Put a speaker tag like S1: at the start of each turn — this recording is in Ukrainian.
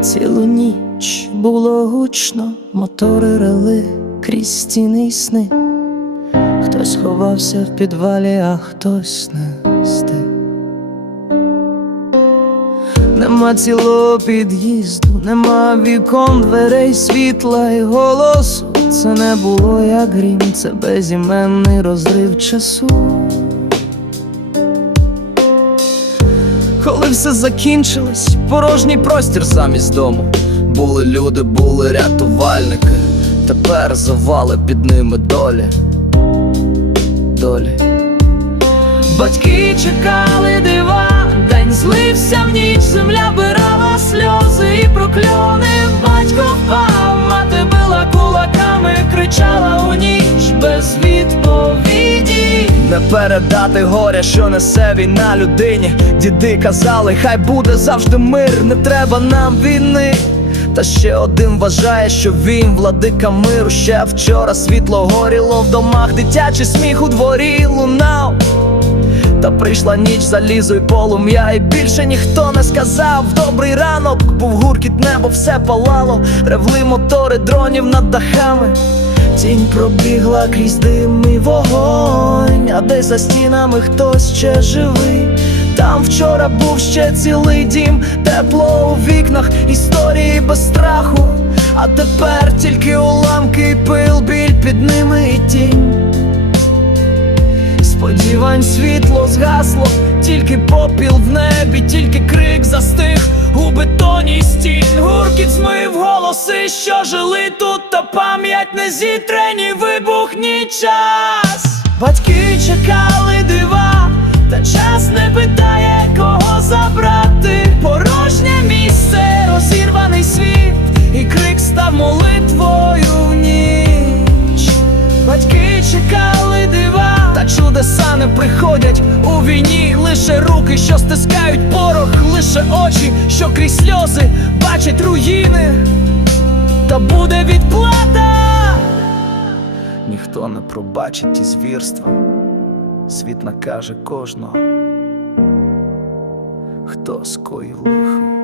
S1: Цілу ніч було гучно, мотори рели крізь стіни й сни. Хтось ховався в підвалі, а хтось не стиг. Нема цілого під'їзду, нема вікон, дверей, світла і голосу. Це не було як грім, це безіменний розрив часу. Все закінчилось, порожній простір замість дому. Були люди, були рятувальники, тепер завали під ними долі. Долі. Батьки чекали дива, день злився в ніч, земля передати горя, що несе війна людині. Діди казали, хай буде завжди мир, не треба нам війни. Та ще один вважає, що він владика миру. Ще вчора світло горіло в домах, дитячий сміх у дворі лунав. Та прийшла ніч залізо й полум'я, і більше ніхто не сказав добрий ранок, був гуркіт, небо все палало, ревли мотори дронів над дахами. Тінь пробігла крізь дим і вогонь, а десь за стінами хтось ще живий. Там вчора був ще цілий дім, тепло у вікнах, історії без страху. А тепер тільки уламки і пил, біль під ними і тінь. Сподівань світло згасло, тільки попіл в небі, тільки крик застиг у бетоні стін. Гуркіт змив голоси, що тут, та пам'ять не зітрені, вибухні час. Батьки чекали дива, та час не питає, кого забрати. Порожнє місце, розірваний світ, і крик став молитвою в ніч. Батьки чекали дива, та чудеса не приходять у війні. Лише руки, що стискають порох, лише очі, що крізь сльози бачать руїни. Та буде відплата. Ніхто не пробачить ті звірства. Світ накаже кожного, хто скоїв лихо.